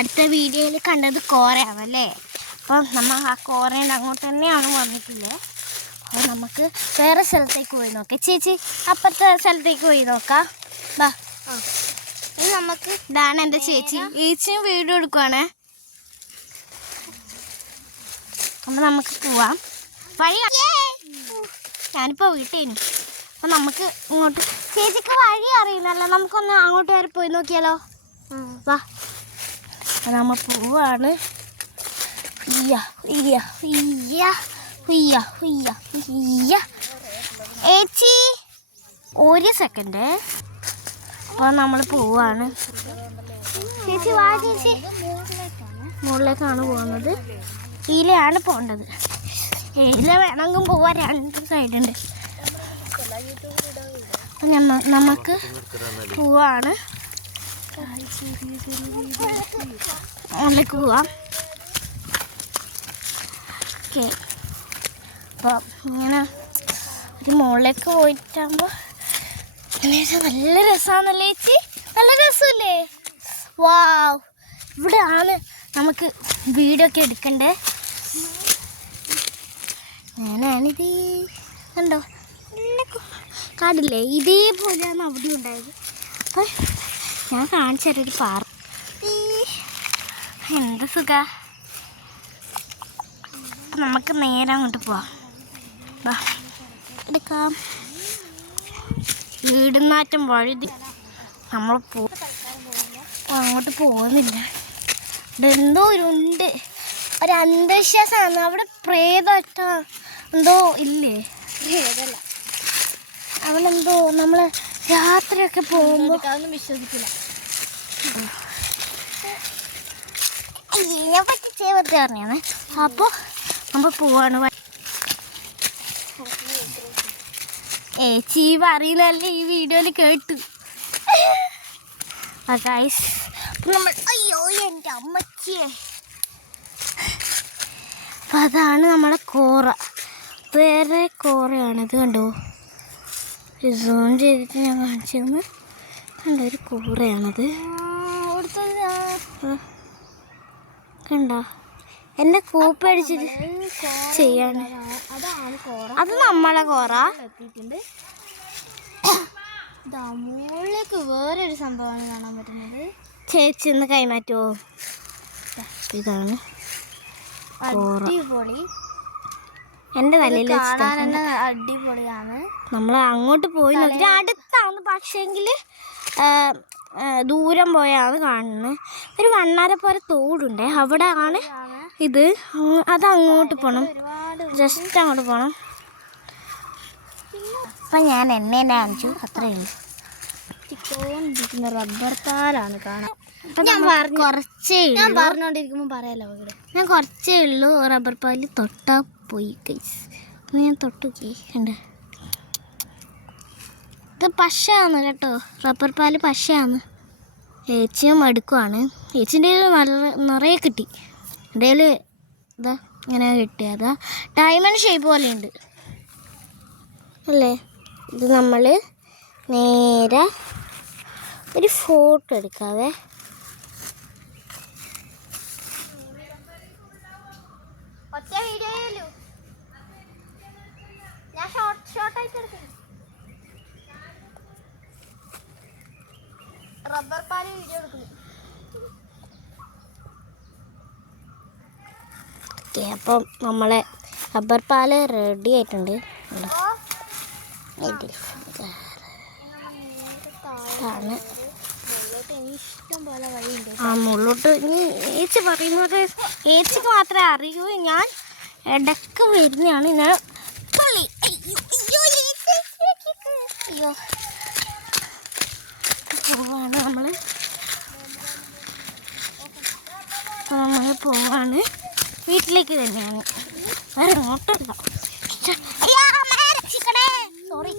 അടുത്ത വീഡിയോയിൽ കണ്ടത് കോരയാണല്ലേ. അപ്പം നമ്മൾ ആ കോരേൻ്റെ അങ്ങോട്ട് തന്നെയാണ് വന്നിട്ടില്ലേ. അപ്പോൾ നമുക്ക് വേറെ സ്ഥലത്തേക്ക് പോയി നോക്കാം. ചേച്ചി അപ്പുറത്തെ സ്ഥലത്തേക്ക് പോയി നോക്കാം. വാ. ഇനി നമുക്ക് ഇതാണ് എൻ്റെ ചേച്ചിയും വീഡിയോ എടുക്കുവാണേ. അപ്പം നമുക്ക് പോവാം. വഴി ഞാനിപ്പോൾ വീട്ടേനു. അപ്പം നമുക്ക് ഇങ്ങോട്ട് ചേച്ചിക്ക് വഴി അറിയുന്നല്ലോ. നമുക്കൊന്ന് അങ്ങോട്ട് വരെ പോയി നോക്കിയാലോ. വാ. അപ്പം നമ്മൾ പോവാണ്. ഏച്ചി ഒരു സെക്കൻഡ്. അപ്പോൾ നമ്മൾ പോവാണ്. ചേച്ചി വാ. ചേച്ചി മുകളിലേക്കാണ് പോകുന്നത്. ഇതിലാണ് പോകേണ്ടത്. ഇതിൽ വേണമെങ്കിൽ പോവാൻ രണ്ട് സൈഡുണ്ട്. നമുക്ക് പോവാണ്. മുകളിലേക്ക് പോവാം. ഓക്കെ. അപ്പോൾ ഇങ്ങനെ ഒരു മുകളിലേക്ക് പോയിട്ടാകുമ്പോൾ നല്ല രസമാണല്ലേ ചേച്ചി. നല്ല രസമല്ലേ. വാവ്. ഇവിടെയാണ് നമുക്ക് വീഡിയോ ഒക്കെ എടുക്കണ്ടേ. ഞാനാണിത് കണ്ടോ. കാടില്ലേ ഇതേപോലെയാണ് അവിടെ ഉണ്ടായത്. അപ്പം ഞാൻ കാണിച്ചു തരാം ഒരു പാറ. എന്ത് സുഖ. അപ്പം നമുക്ക് നേരെ അങ്ങോട്ട് പോവാം. വാ എടുക്കാം. വീടുന്നാറ്റം വഴുതി നമ്മൾ അങ്ങോട്ട് പോകുന്നില്ല. എന്തോ ഉണ്ട്. ഒരു അന്ധവിശ്വാസമാണ്. അവിടെ പ്രേതമൊറ്റ എന്തോ ഇല്ലേ. പ്രേതമല്ല, അവനെന്തോ നമ്മൾ രാത്രിയൊക്കെ പോകുമ്പോൾ വിശ്വസിക്കില്ല. ഞാൻ പറ്റിച്ചേ വെറുതെ പറഞ്ഞാണ്. അപ്പോൾ നമ്മൾ പോവാണ്. ഏച്ചി പറയുന്നല്ലേ ഈ വീഡിയോയിൽ കേട്ടു. ഗൈസ് നമ്മൾ അയ്യോ എൻ്റെ അമ്മച്ചിയെ. അപ്പം അതാണ് നമ്മളെ കോറ. വേറെ കോറയാണിത്. കണ്ടോ. സൂം ചെയ്തിട്ട് ഞാൻ കാണിച്ചു തന്നു. കണ്ടോ ഒരു കോറയാണത്. കണ്ടോ എൻ്റെ കൂപ്പടിച്ചിട്ട് ചെയ്യാണ്. അത് നമ്മളെ കോറ. മുകളിലേക്ക് വേറൊരു സംഭവമാണ് കാണാൻ പറ്റുന്നത്. ചേച്ചി ഒന്ന് കൈമാറ്റുമോ. ഇതാണ് അടിപൊളി. എൻ്റെ തലയിൽ അടിപൊളിയാണ്. നമ്മൾ അങ്ങോട്ട് പോയി നോക്കി അടുത്താണ്. പക്ഷേങ്കിൽ ദൂരം പോയാണ് കാണുന്നത്. ഒരു വണ്ണാര പോലെ തോടുണ്ട്. അവിടെ ആണ് ഇത്. അത് അങ്ങോട്ട് പോകണം. ജസ്റ്റ് അങ്ങോട്ട് പോകണം. അപ്പം ഞാൻ എന്നെ കാണിച്ചു. അത്രയുള്ളൂ. ചിക്കോണ്ടിരിക്കുന്ന റബ്ബർ പാലാണ് കാണാൻ. ഞാൻ പറഞ്ഞോണ്ടിരിക്കുമ്പോൾ പറയാലോ. ഞാൻ കുറച്ചേ ഉള്ളൂ റബ്ബർ പാല്. തൊട്ടാ പോയി കൈസ്. ഞാൻ തൊട്ടുക്കി കണ്ട്. ഇത് പശയാണ് കേട്ടോ. റബ്ബർ പാല് പശയാണ്. ഏച്ചിയും അടുക്കുവാണ്. ഏച്ചിൻ്റെ നിറയെ കിട്ടി. എൻ്റെ ഇതാ ഇങ്ങനെ കിട്ടിയതാ. ഡയമണ്ട് ഷേപ്പ് പോലെയുണ്ട് അല്ലേ. ഇത് നമ്മൾ നേരെ ഒരു ഫോട്ടോ എടുക്കാവേ. ഒറ്റ വീഡിയോയിലൂ ഞാൻ ഷോർട്ടായിട്ട് എടുക്കും. റബ്ബർ പാല് വീഡിയോ എടുക്കുന്നു. ഓക്കെ. അപ്പം നമ്മളെ റബ്ബർ പാല് റെഡി ആയിട്ടുണ്ട്. മുള്ളോട്ട് ഏച്ചി പറയുന്നത് ഏച്ചിക്ക് മാത്രമേ അറിയൂ. ഞാൻ ഇടക്ക് വരുന്നതാണ്. ഞാൻ അയ്യോ പോവാണ്. നമ്മൾ പോവാണ് വീട്ടിലേക്ക് തന്നെയാണ്. വേറെ ഇങ്ങോട്ടല്ല. സോറി.